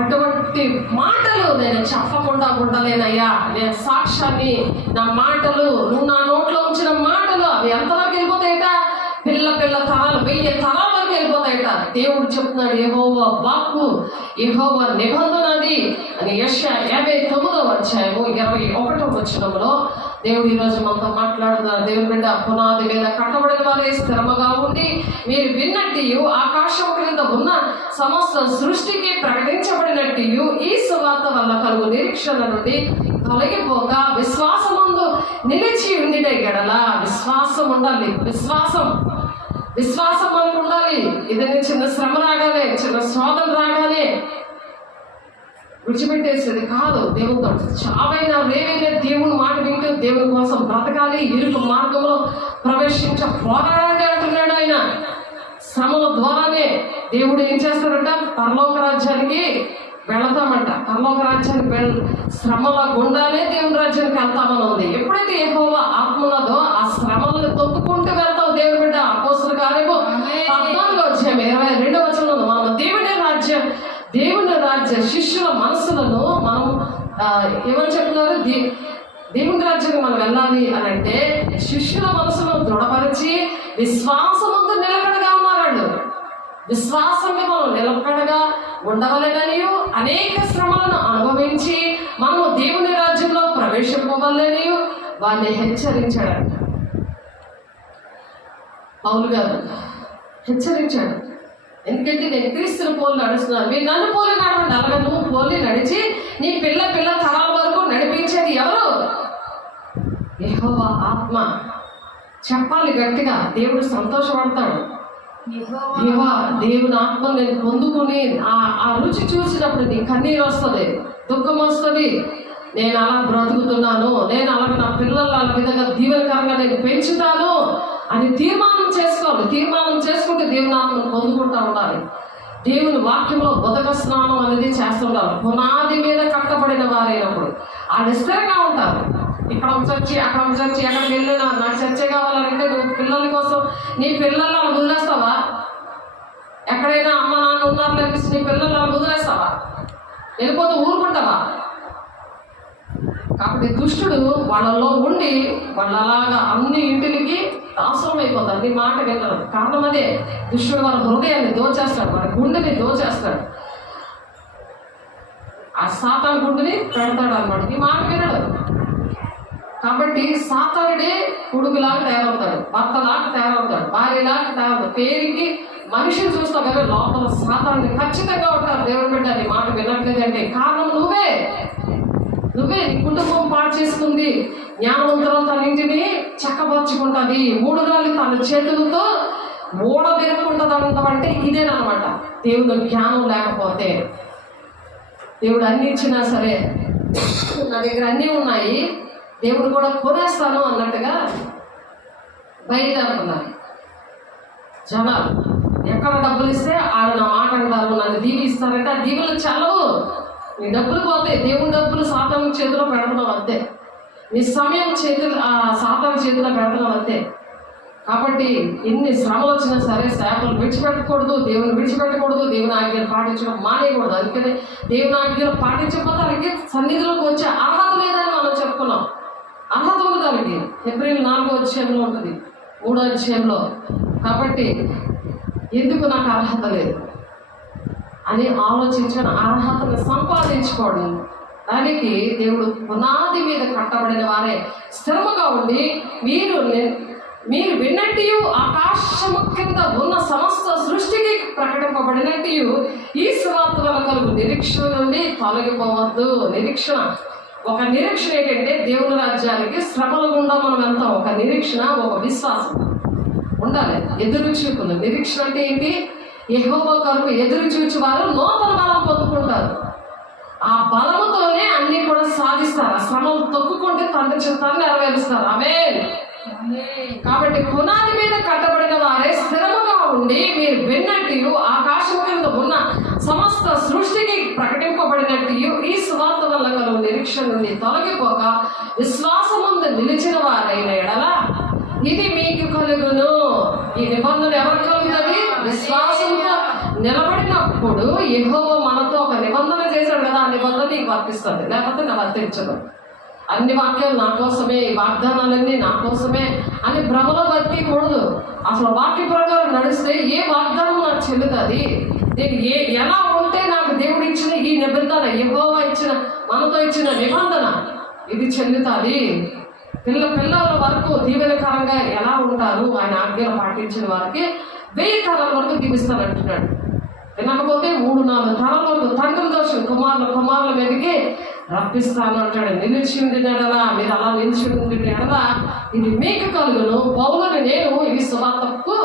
అటువంటి మాటలు నేను చెప్పకుండా ఉండలేనయ్యా. నేను సాక్ష్యాన్ని, నా మాటలు, నువ్వు నా నోట్లో ఉంచిన మాటలు అవి ఎంతలోకి వెళ్ళిపోతాయట? పిల్ల తరాలు 1000 తరాలకి వెళ్ళిపోతాయట. దేవుడు చెప్తున్నాడు యెహోవా వాక్కు, యెహోవా నిబంధన అది అని యెషయా 59:21 దేవుడు ఈరోజు మనతో మాట్లాడుతున్నారు. దేవుని బిడ్డ, పునాది మీద కట్టబడిన వారే స్థిరముగా ఉండి మీరు విన్నట్టు ఆకాశం క్రింద ఉన్న సమస్త సృష్టికి ప్రకటించబడినట్టు ఈ సువార్త వల్ల కలుగు నిరీక్షణ నుండి తొలగిపోక విశ్వాసమందు నిలిచి ఉండిన ఎడల, విశ్వాసం ఉండాలి. విశ్వాసం మనకు ఉండాలి. ఏదైనా చిన్న శ్రమ రాగానే, చిన్న శోధన రాగానే విడిచిపెట్టేసేది కాదు. దేవునితో చావైనా రేవైనా దేవుని మాట వింటూ దేవుని కోసం బ్రతకాలి. ఇరుకు మార్గంలో ప్రవేశించ పోరాడాలి అంటున్నాడు ఆయన. శ్రమల ద్వారానే దేవుడు ఏం చేస్తాడంట, పరలోక రాజ్యానికి వెళతామంట. పరలోక రాజ్యానికి శ్రమల గుండానే దేవుని రాజ్యానికి వెళ్తామని ఉంది. ఎప్పుడైతే యెహోవా ఆత్మ ఉన్నదో ఆ శ్రమలను తొక్కుకుంటూ వెళ్తావు. దేవుని బిడ్డ, అపోస్తలుల కార్యము 14:22 మనం దేవుని రాజ్య శిష్యుల మనసులను మనం ఏమని చెప్తున్నారు, దేవుని రాజ్యానికి మనం వెళ్ళాలి అని అంటే శిష్యుల మనసులను దృఢపరిచి విశ్వాసమందు నిలకడగా ఉన్నాడు. విశ్వాసంగా మనం నిలకడగా ఉండవలెనని, అనేక శ్రమలను అనుభవించి మనము దేవుని రాజ్యంలో ప్రవేశింపవలెనని వారిని హెచ్చరించాడు. పౌలు గారు హెచ్చరించాడు. ఎందుకంటే నేను క్రీస్తుని పోలి నడుస్తున్నాను, మీరు నన్ను పోలి నడవండి. అలాగే నువ్వు పోలి నడిచి నీ పిల్ల తరాల వరకు నడిపించేది ఎవరు? యెహోవా ఆత్మ. చెప్పాలి గట్టిగా, దేవుడు సంతోషపడతాడు. దేవుని ఆత్మ నేను పొందుకుని ఆ రుచి చూసినప్పుడు నీ కన్నీరు వస్తుంది, దుఃఖం వస్తుంది. నేను అలా బ్రతుకుతున్నాను, నేను అలాగే నా పిల్లలు అలా విధంగా దీవెనకరంగా నేను పెంచుతాను అని తీర్మానం చేసుకోవాలి. తీర్మానం చేసుకుంటే దేవుని ఆత్మను పొందుకుంటూ ఉండాలి. దేవుని వాక్యంలో ఉదక స్నానం అనేది చేస్తుంటారు. పునాది మీద కట్టబడిన వారైనప్పుడు వాళ్ళు స్థిరంగా ఉంటారు. ఇక్కడ ఒక చర్చి, అక్కడ ఒక చర్చి, ఎక్కడికి వెళ్ళినా నాకు చర్చే కావాలంటే నువ్వు పిల్లల కోసం నీ పిల్లలు అలా వదిలేస్తావా? ఎక్కడైనా అమ్మ నాన్న ఉన్నారు లేకపోతే నీ పిల్లలు అలా వదిలేస్తావా? వెళ్ళిపోతే ఊరుకుంటావా? కాబట్టి దుష్టుడు వాళ్ళలో ఉండి వాళ్ళలాగా అన్ని ఇంటికి దాసం అయిపోతారు. నీ మాట వినరు. కారణం అదే, దుష్టుడు వాళ్ళ హృదయాన్ని దోచేస్తాడు, వాళ్ళ గుండెని దోచేస్తాడు. ఆ సాతాను గుండెని పెడతాడు అన్నమాట. నీ మాట వినడు. కాబట్టి సాతానుడే కొడుకులాగా తయారవుతాడు, భర్తలాగా తయారవుతాడు, భార్యలాగా తయారవుతాడు. పేరుకి మనిషిని చూస్తావు కదా, లోపల సాతానుని ఖచ్చితంగా ఉంటారు. దేవుని బిడ్డ నీ మాట వినట్లేదంటే కారణం నువ్వే. నీ కుటుంబం పాటు చేసుకుంది. జ్ఞానవంతులు తన ఇంటిని చక్కపరుచుకుంటుంది. 3 రాళ్ళు తన చేతులతో ఓడబెరుకుంటుందంటే ఇదేనమాట. దేవుని జ్ఞానం లేకపోతే, దేవుడు అన్ని ఇచ్చినా సరే నా దగ్గర అన్నీ ఉన్నాయి, దేవుడు కూడా కొనేస్తాను అన్నట్టుగా బయలుదేరుతున్నారు జనాలు. ఎక్కడ డబ్బులు ఇస్తే ఆడ నా మాట అంటారు, నన్ను దీవిస్తారంటే ఆ దీవులు చల్లవు. నీ డబ్బులు పోతాయి. దేవుని డబ్బులు సాతాను చేతిలో పెడుతున్నావు అంతే. నీ సమయం సాతాను చేతిలో పెడుతున్నావు అంతే. కాబట్టి ఎన్ని శ్రమలు వచ్చినా సరే సేవలు విడిచిపెట్టకూడదు, దేవుని విడిచిపెట్టకూడదు, దేవుని ఆజ్ఞలు పాటించడం మానేయకూడదు. అందుకని దేవుని ఆజ్ఞలు పాటించకపోతే అలాగే సన్నిధిలోకి వచ్చే అర్హత లేదని మనం చెప్పుకున్నాం. అర్హత ఉంది దానికి. ఏప్రిల్ 4వ అధ్యాయంలో ఉంటుంది, 3వ అధ్యాయంలో. కాబట్టి ఎందుకు నాకు అర్హత లేదు అని ఆలోచించిన అర్హతను సంపాదించుకోవడం. దానికి దేవుడు పునాది మీద కట్టబడిన వారే స్థిరముగా ఉండి మీరు విన్నట్టు ఆకాశము కింద ఉన్న సమస్త సృష్టికి ప్రకటింపబడినట్టు ఈ సువార్త వల్ల కలుగు నిరీక్షణ నుండి తొలగిపోవద్దు. నిరీక్షణ, ఒక నిరీక్షణ ఏంటంటే దేవుని రాజ్యానికి శ్రమల గుండా మనం వెళ్తాం. ఒక నిరీక్షణ, ఒక విశ్వాసం ఉండాలి. ఎదురు చూపులు. నిరీక్షణ అంటే ఏంటి? యెహోవా కొరకు ఎదురు చూచి వారు నూతన బలం పొందుకుంటారు. ఆ బలముతోనే అన్ని కూడా సాధిస్తారు. ఆ శ్రమలు తొక్కుకుంటే తండ్రి చిత్తాన్ని నెరవేరుస్తారు. ఆమేన్. కాబట్టి పునాది మీద కట్టబడిన వారే స్థిరముగా ఉండి మీరు విన్నట్టు ఆకాశం కింద ఉన్న సమస్త సృష్టికి ప్రకటింపబడినట్టు ఈ సువార్త వల్ల కలుగు నిరీక్షణ నుండి తొలగిపోక విశ్వాసముందు నిలిచిన వారైన ఎడల ఇది మీకు కలుగును. ఈ నిబంధన ఎవరు కలుగుతుంది? విశ్వాసంతో నిలబడినప్పుడు యెహోవా మనతో ఒక నిబంధన చేశాడు కదా, ఆ నిబంధన నీకు వర్తిస్తుంది, లేకపోతే నా వర్తించదు. అన్ని వాక్యాలు నా కోసమే, ఈ వాగ్దానాలన్నీ నా కోసమే అని భ్రమలో బతికూడదు. అసలు వాక్య ప్రకారం నడిస్తే ఏ వాగ్దానం నాకు చెల్లుతుంది, నేను ఎలా ఉంటే నాకు దేవుడు ఇచ్చిన ఈ నిబంధన, యెహోవా ఇచ్చిన మనతో ఇచ్చిన నిబంధన ఇది చెల్లుతుంది. పిల్లల వరకు దీవెనకరంగా ఎలా ఉంటారు ఆయన ఆజ్ఞలు పాటించిన వారికి 1000 తరాల వరకు దీవిస్తానంటున్నాడు. వినకపోతే 3-4 తరాల వరకు తండ్రి దోషం కుమారుల మీదకి రప్పిస్తాను అంటాడు. నిలిచి ఉండినడలా, మీరు అలా నిలిచి ఉండినడలా ఇది మీకు కలుగును. పౌలుని నేను ఈ సువార్తకు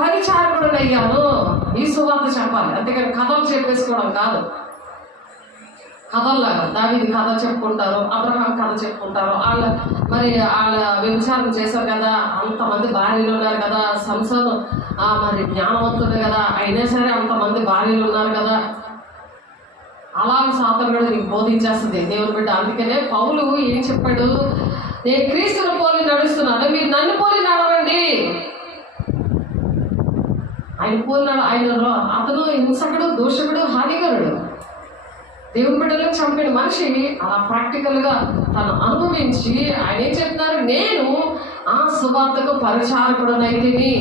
పరిచారకుడనయ్యాను. ఈ సువార్త చెప్పాలి, అంతేకాని కథలు చెప్పేసుకోవడం కాదు. కథల్లాగా దావీదు కథ చెప్పుకుంటారు, అబ్రహాం కథ చెప్పుకుంటారు. వాళ్ళ వ్యభిచారం చేశారు కదా, అంతమంది భార్యలు ఉన్నారు కదా, సంసారం మరి జ్ఞానవంతుడు కదా, అయినా సరే అంతమంది భార్యలు ఉన్నారు కదా, అలాగే సాతాను కూడా నీకు బోధించేస్తుంది దేవుని బిడ్డ. అందుకనే పౌలు ఏం చెప్పాడు, నేను క్రీస్తుని పోలి నడుస్తున్నాను, మీరు నన్ను పోలి నడవండి. ఆయన పోలినాడు. అతను హింసకుడు, దోషకుడు, హానికరుడు, దేవుని బిడ్డలను చంపిన మనిషి. అలా ప్రాక్టికల్గా తను అనుభవించి ఆయన ఏం చెప్తున్నారు, నేను ఆ సువార్తకు పరిచారకుడనైతిని.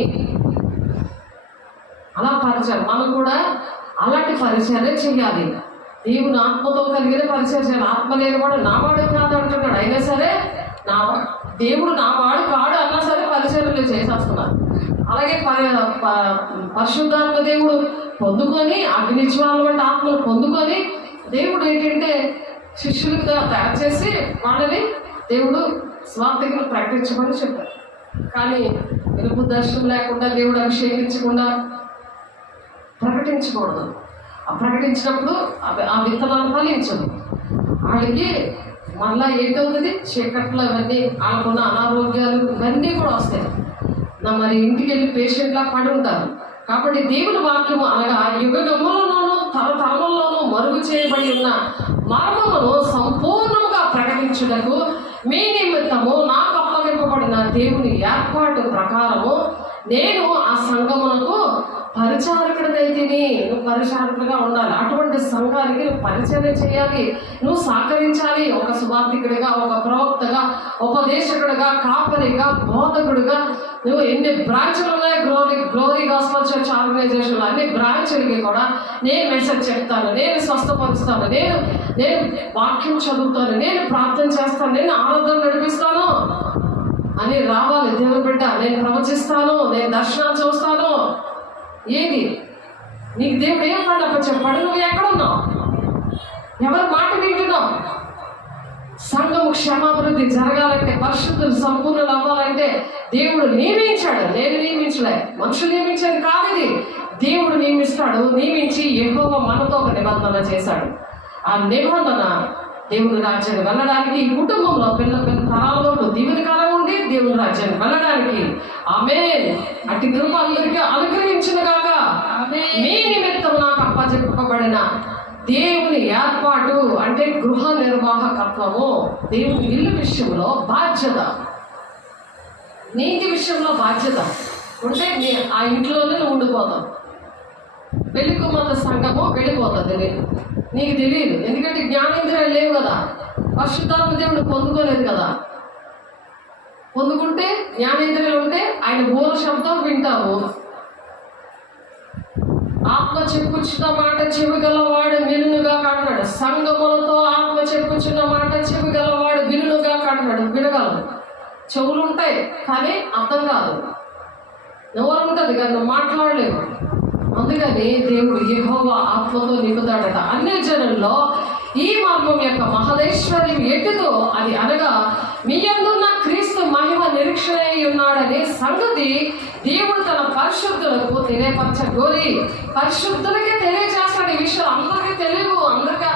అలా పరిచయం మనం కూడా అలాంటి పరిచర్య చేయాలి. దేవుని ఆత్మతో కలిగిన పరిచయం చేయాలి. ఆత్మ లేని వాడు నావాడు కాదు అంటున్నాడు. అయినా సరే దేవుడు నావాడు కాడు అన్నా సరే పరిచర్యలు చేసేస్తున్నారు. అలాగే పరిశుద్ధాత్మ దేవుడు పొందుకొని, అగ్నిజ్వాల వంటి ఆత్మలు పొందుకొని దేవుడు ఏంటంటే శిష్యులుగా తయారు చేసి వాళ్ళని దేవుడు స్వార్థకులు ప్రకటించమని చెప్పారు. కానీ వెలుగు దర్శనం లేకుండా, దేవుడు అభిషేకించకుండా ప్రకటించకూడదు. ప్రకటించినప్పుడు ఆ విత్తనాలు ఫలించదు. వాళ్ళకి మళ్ళా ఏంటవుతుంది, చీకట్లో ఇవన్నీ వాళ్ళకున్న అనారోగ్యాలు ఇవన్నీ కూడా వస్తాయి. మరి ఇంటికి వెళ్ళి పేషెంట్లా పడి ఉంటారు. కాబట్టి దేవుని వాక్యము అనగా యుగములలోనూ తరతరములలోనూ మరుగు చేయబడి ఉన్న మర్మమును సంపూర్ణంగా ప్రకటించుటకు మీ నిమిత్తము నాకు అప్పగింపబడిన దేవుని ఏర్పాటు ప్రకారము నేను ఆ సంఘమునకు పరిచారకుడినైతిని. నువ్వు పరిచారకుడిగా ఉండాలి. అటువంటి సంఘానికి నువ్వు పరిచయం చేయాలి, నువ్వు సహకరించాలి. ఒక సువార్థికుడిగా, ఒక ప్రవక్తగా, ఉపదేశకుడిగా, కాపరిగా, బోధకుడిగా. నువ్వు ఎన్ని బ్రాంచ్లు ఉన్నాయి గ్లోరీ గాస్పెల్ చర్చ్ ఆర్గనైజేషన్లో, అన్ని బ్రాంచ్లకి కూడా నేను మెసేజ్ చెప్తాను, నేను స్వస్థపరుస్తాను, నేను వాక్యం చదువుతాను, నేను ప్రార్థన చేస్తాను, నేను ఆరాధన నడిపిస్తాను అని రావాలి దేవుని బిడ్డ. నేను ప్రవచిస్తాను, నేను దర్శనాలు చూస్తాను. ఏది నీకు దేవుడు ఏం పడప్ప చెప్పాడు, నువ్వు ఎక్కడున్నావు, ఎవరి మాట వింటున్నావు? సంఘము క్షమాభివృద్ధి జరగాలంటే, పరిశుద్ధులు సంపూర్ణలు అవ్వాలంటే దేవుడు నియమించాడు. నేను నియమించలే, మనుషులు నియమించేది కాదు, ఇది దేవుడు నియమిస్తాడు. నియమించి యెహోవా మనతో ఒక నిబంధన చేశాడు. ఆ నిబంధన దేవుని రాజ్యాన్ని వెళ్ళడానికి, ఈ కుటుంబంలో పిల్ల తరాల్లో దీవెనకరంగా ఉండి దేవుని రాజ్యాన్ని వెళ్ళడానికి ఆమేన్. అట్టి కృప అందరికీ అనుగ్రహించును గాక. మీ నిమిత్తం నాకు అప్పచెప్పబడిన దేవుని ఏర్పాటు అంటే గృహ నిర్వాహకత్వము, దేవుని ఇల్లు విషయంలో బాధ్యత, నీతి విషయంలో బాధ్యత ఉంటే ఆ ఇంట్లోనే నువ్వు ఉండిపోతావు. వెలుగుమంత సంఘము వెళ్ళిపోతుంది, నీకు తెలియదు. ఎందుకంటే జ్ఞానేంద్రియాలు లేవు కదా, పరిశుద్ధాత్మ దేవుడు పొందుకోలేదు కదా. పొందుకుంటే జ్ఞానేంద్రియాలు ఉంటే ఆయన బోర శబ్దం వింటావు. ఆత్మ చెప్పుచున్న మాట చెవిగలవాడు వినుగా కాంటాడు. సంగములతో ఆత్మ చెప్పుచున్న మాట చెవిగలవాడు వినుగా కాంటాడు. వినగలదు, చెవులు ఉంటాయి కానీ అర్థం కాదు, ఎవరు ఉంటుంది కానీ నువ్వు మాట్లాడలేవు. అందుకని దేవుడు యెహోవా ఆత్మతో నింపుతాడట. అన్ని జనుల్లో ఈ మర్మం యొక్క మహదేశ్వర్యం ఎటుదో అది అనగా మీ యందున్న క్రీస్తు మహిమ నిరీక్షణ ఉన్నాడనే సంగతి దేవుడు తన పరిశుద్ధులకు తెలియపరచగోరి పరిశుద్ధులకే తెలియజేస్తాడు. ఈ విషయాలు అందరికీ తెలియవు, అందరికీ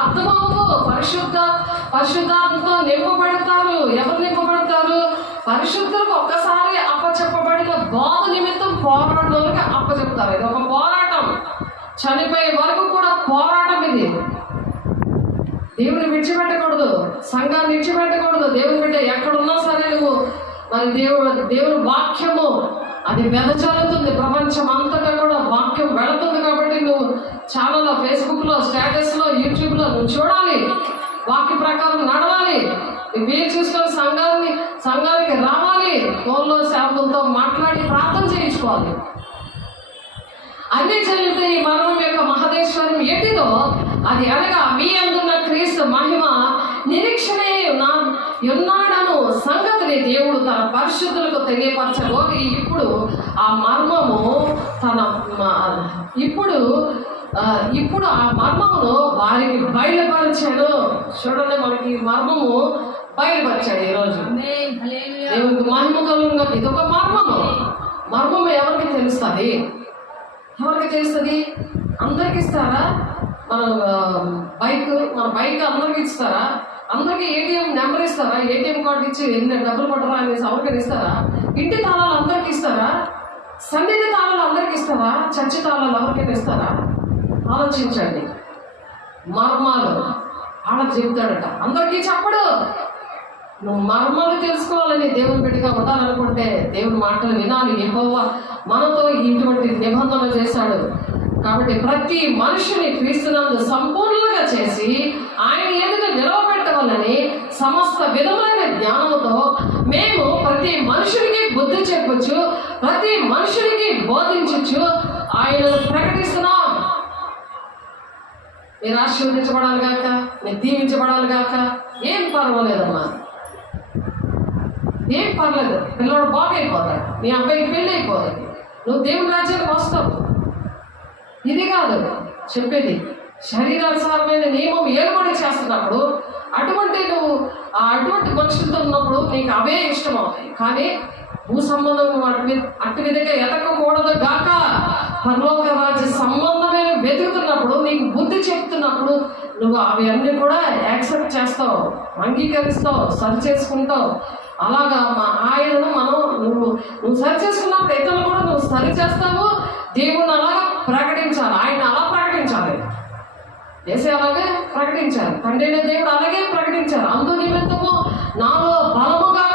అర్థమవుతూ పరిశుద్ధాత్మతో నింపబడతారు. ఎవరు నింపబడతారు? పరిశుద్ధులకు ఒక్కసారి అప్పచెప్పబడిన బోధ నిమిత్తం పోరాడడానికి అప్పచెప్తారు. ఇది ఒక పోరాటం, చనిపోయే వరకు కూడా పోరాటం. ఇది దేవుని విడిచిపెట్టకూడదు, సంఘాన్ని విడిచిపెట్టకూడదు. దేవుని బిడ్డ ఎక్కడున్నా సరే నువ్వు మరి దేవుని వాక్యము అది వెదజల్లుతుంది, ప్రపంచం అంతటా కూడా వాక్యం వెళుతుంది. కాబట్టి నువ్వు ఛానల్లో, ఫేస్బుక్లో, స్టేటస్లో, యూట్యూబ్లో నువ్వు చూడాలి. వాక్య ప్రకారం నడవాలి. వీలు చూసుకొని సంఘానికి రావాలి. ఫోన్లో సేవకులతో మాట్లాడి ప్రార్థన చేయించుకోవాలి. అన్ని జరిగితే ఈ మరణం యొక్క మహదేశ్వరం ఎటిదో అది అనగా మీ అందున్న క్రీస్తు మహిమ నిరీక్షణే ఉన్నాడను సంగతిని దేవుడు తన పరిశుద్ధులకు తెలియపరచబోయి ఇప్పుడు ఆ మర్మము ఇప్పుడు ఆ మర్మమును వారికి బయలుపరిచాడు. చూడండి, మనకి మర్మము బయలుపరిచాడు ఈరోజు. దేవునికి మహిమ కలుగుగా. ఇదొక మర్మము ఎవరికి తెలుస్తుంది? అందరికి ఇస్తారా? మన బైక్ అందరికి ఇస్తారా? అందరికి ఏటీఎం నెంబర్ ఇస్తారా? ఏటీఎం కార్డు ఇచ్చి ఎన్ని డబ్బులు పట్టరా అనేసి ఎవరికైనా ఇస్తారా? ఇంటి తాళాలు అందరికి ఇస్తారా? సన్నిధి తాళాలు అందరికి ఇస్తారా? చర్చి తాళాలు ఎవరికైనా ఇస్తారా? ఆలోచించండి. మర్మాలు వాళ్ళకి చెబుతాడట, అందరికీ చెప్పడు. నువ్వు మర్మాలు తెలుసుకోవాలని దేవుని బిడ్డగా ఉండాలనుకుంటే దేవుని మాటలు వినాలి. యెహోవా మనతో ఇటువంటి నిబంధన చేశాడు. కాబట్టి ప్రతి మనిషిని క్రీస్తునందు సంపూర్ణంగా చేసి ఆయన ఎదుట నిలవబెట్టవాలని సమస్త విధములైన జ్ఞానముతో మేము ప్రతి మనుషునికి బుద్ధి చెప్పొచ్చు, ప్రతి మనుషునికి బోధించచ్చు ఆయన ప్రకటిస్తున్నాం. మీరు ఆశీర్వదించబడాలి గాక, మీరు దీవించబడాలి గాక. ఏం పర్వాలేదమ్మా, ఏం పర్లేదు. పిల్లవాడు బాగైపోతాడు, నీ అబ్బాయికి పెళ్ళి అయిపోతుంది, నువ్వు దేవుని రాజ్యానికి వస్తావు. ఇది కాదు చెప్పేది. శరీరానుసారమైన నియమం ఏలుబడి చేస్తున్నప్పుడు అటువంటి మనుషులతో ఉన్నప్పుడు నీకు అవే ఇష్టం అవుతాయి. కానీ భూ సంబంధం అటు విధంగా ఎతకకూడదు గాక. పరలోక రాజ్య సంబంధమైన వెతుకుతున్నప్పుడు, నీకు బుద్ధి చెప్తున్నప్పుడు నువ్వు అవి అన్నీ కూడా యాక్సెప్ట్ చేస్తావు, అంగీకరిస్తావు, సరి చేసుకుంటావు. అలాగా ఆయనను నువ్వు సరి చేసుకున్నప్పుడు ఇతరులు కూడా నువ్వు సరి చేస్తావు. దేవుణ్ణి అలాగా ప్రకటించాలి, ఆయన అలా ప్రకటించాలి. చేసే అలాగే ప్రకటించారు. తండ్రి దేవుడు అలాగే ప్రకటించారు. అందు నిమిత్తము నాలో బలముగా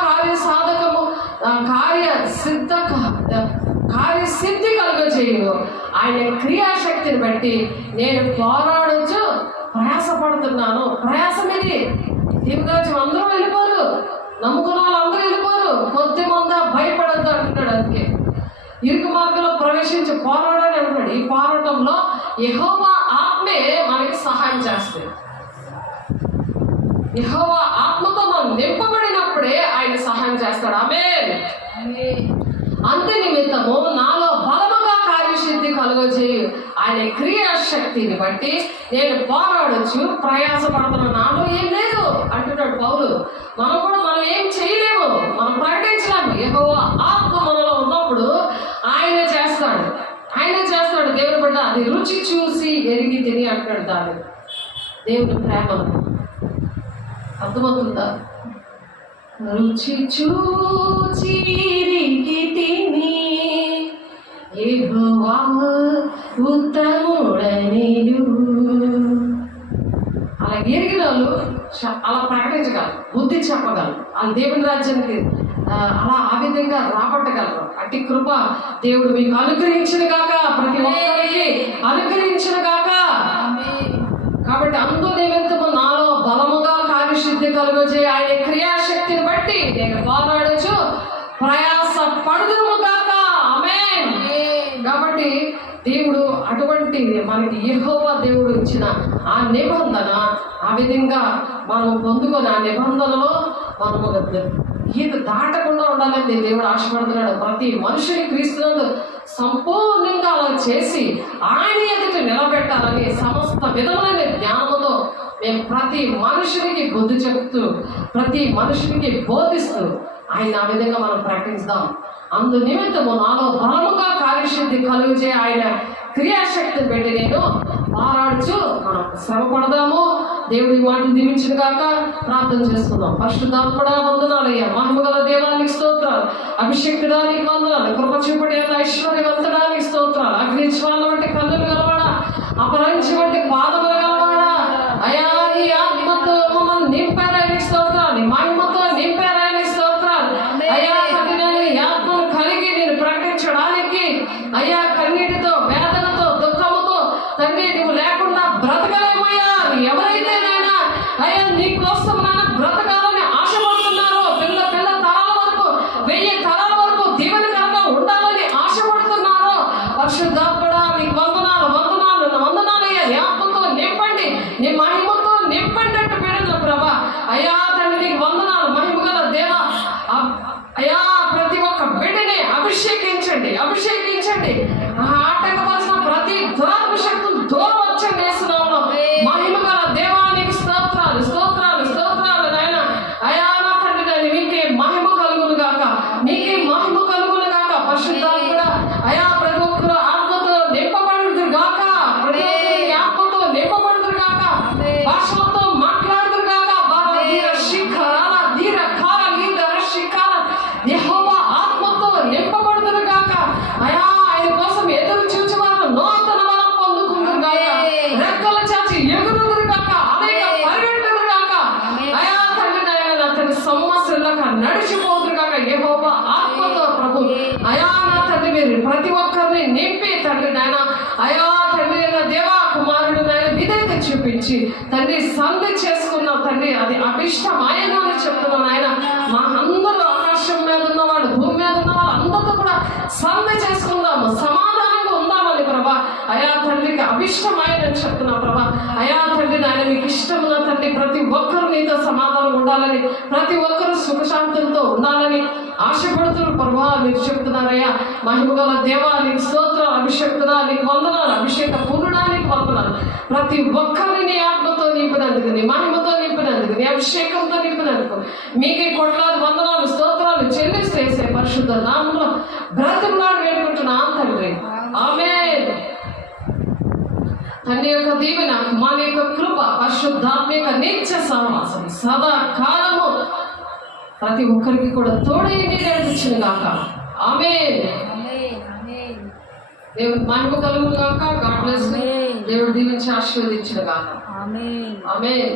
కార్యసిద్ధి కలుగజేయు ఆయన క్రియాశక్తిని బట్టి నేను పోరాడొచ్చు ప్రయాసపడుతున్నాను. ప్రయాసం ఇది. దేవురాజ్యం అందరూ వెళ్ళిపోరు, నమ్ముకున్న వాళ్ళు అందరూ వెళ్ళిపోరు. కొద్దిమంది భయపడద్దు అంటున్నాడు. అందుకే ఇరుకు మార్గంలో ప్రవేశించి పోరాడని అంటున్నాడు. ఈ పోరాటంలో యెహోవా ఆత్మే మనకి సహాయం చేస్తుంది. యెహోవా ఆత్మతో మనం నింపబడినప్పుడే ఆయన సహాయం చేస్తాడు. ఆమేన్. అంతే నిమిత్తము నాలో బలముగా కార్యసిద్ధి కలుగజేయు ఆయన క్రియాశక్తిని బట్టి నేను పోరాడొచ్చు ప్రయాసపడుతున్న నాలో ఏం లేదు అంటున్నాడు పౌలు. మనం ఏం చేయలేము, మనం ప్రకటించలేము. యెహోవా ఆత్మ మనలో ఉన్నప్పుడు ఆయన చేస్తాడు. దేవుని బిడ్డ అది రుచి చూసి ఎరిగి తిని అంటాడు. దాన్ని దేవుని ప్రేమను అర్థమవుతుందా? రుచి చూచి ఎరిగి తిని యెహోవా ఉత్తముడనియు. అలా ఎరిగిన వాళ్ళు అలా ప్రకటించగలరు, బుద్ధి చెప్పగలరు, వాళ్ళు దేవుని రాజ్యానికి అలా ఆ విధంగా రాబట్టగలరు. అట్టి కృప దేవుడు మీకు అనుగ్రహించిన గాక, ప్రతి ఒక్కరికి అనుగ్రహించిన గాక. కాబట్టి అందు నిమిత్తము నాలో బలముగా కార్యసిద్ధి కలుగజే ఆయన క్రియాశక్తిని బట్టి నేను పోరాడొచ్చు ప్రయాస పడుదుము గాక. ఆమేన్. కాబట్టి దేవుడు అటువంటి మనకి యెహోవా దేవుడు ఇచ్చిన ఆ నిబంధన ఆ విధంగా మనం పొందుకొని ఆ నిబంధనలో మనము గీత దాటకుండా ఉండాలని దేవుడు ఆశపడుతున్నాడు. ప్రతి మనిషిని క్రీస్తునందు సంపూర్ణంగా అలా చేసి ఆయన ఎదుట నిలబెట్టాలని సమస్త విధములైన జ్ఞానముతో మేము ప్రతి మనుషునికి బుద్ధి చెప్తూ ప్రతి మనుషునికి బోధిస్తూ ఆయన ఆ విధంగా మనం ప్రకటిస్తాం. అందు నిమిత్తము నాలో బలముగా కార్యసిద్ధి కలుగజే ఆయన క్రియాశక్తిని పెట్టి నేను పోరాడుచు మనం శ్రమ పడదాము. దేవుడి మాటలు దీవించిన కాక ప్రార్థన చేసుకుందాం. పరిశుద్ధాత్మడా వందనాలయ్యా, మహిమగల దేవానికి స్తోత్రాలు, అభిషేకుడానికి వందనాలు, కృప చూపడి ఐశ్వర్యవంతడానికి స్తోత్రాలు. అగ్ని జ్వాల వంటి కన్నులు గలవాడా, అపరంచి వంటి పాదములు గలవాడా, అయా నీ ఆత్మతో మమ్మల్ని నింపారాయని స్తోత్రాలు, మహిమతో నింపారాయని స్తోత్రాలు. అయా కఠినని ఆత్మను కలిగి నేను ప్రకటించడానికి అయ్యా కన్నీటితో వేదనతో దుఃఖముతో తండ్రి నువ్వు లేకుండా బ్రతకలేమయ్యా. ఎవరైతే నాయనా అయ్యా నడిచిపోతురు కాక యెహోవా ఆత్మతో ప్రభు అయా నా తండ్రి మీరు ప్రతి ఒక్కరిని నింపి తండ్రి నాయన అయా తండ్రి అయిన దేవా కుమారుడు నాయన విధేయత చూపించి తండ్రి సంధి చేసుకున్నాం తండ్రి అది అభిష్టమాయను అని చెప్తున్నాను ఆయన మా అందరూ ఆకాశం మీద ఉన్నవాళ్ళు భూమి మీద ఉన్నవాళ్ళు అందరితో కూడా సంధి చేసుకుందాము సమాధానంగా ఉందామని ప్రభా అయా తండ్రికి అభిష్టమాయనని చెప్తున్నా ప్రభా అయా తండ్రి నాయన మీకు ఇష్టమున్న తండ్రి ప్రతి ఒక్కరు నీతో సమాధానం ఉండాలని ప్రతి ఒక్కరు సుఖశాంతులతో ఉండాలని ఆశపడుతున్నారు ప్రభా మీరు చెప్తున్నారయ్యా మహిమగల దేవా నీకు స్తోత్రాలు అభిషేక్తున్నా నీకు వందనాలు అభిషేక పూర్ణానికి వందనాలు ప్రతి ఒక్కరిని నీ ఆత్మతో నింపినందుకు నీ మహిమతో నింపినందుకు నీ అభిషేకంతో నింపినందుకు మీకే కొట్లాది వందనాలు స్తోత్రాలు చెల్లిస్తూ వేసే పరిశుద్ధ నామంలో బ్రతిమలాడి వేడుకుంటున్నాం తండ్రి ఆమేన్. తండ్రి యొక్క దీవెన మన యొక్క కృప పరిశుద్ధాత్మిక నిత్య సహవాసం సదా కాలము ప్రతి ఒక్కరికి కూడా తోడై నడిపించింది కాక ఆమేన్. దేవుడు మహిమ కలుగును గాక. God bless you. దేవుడు దీవించి ఆశీర్వదించును గాక. ఆమేన్.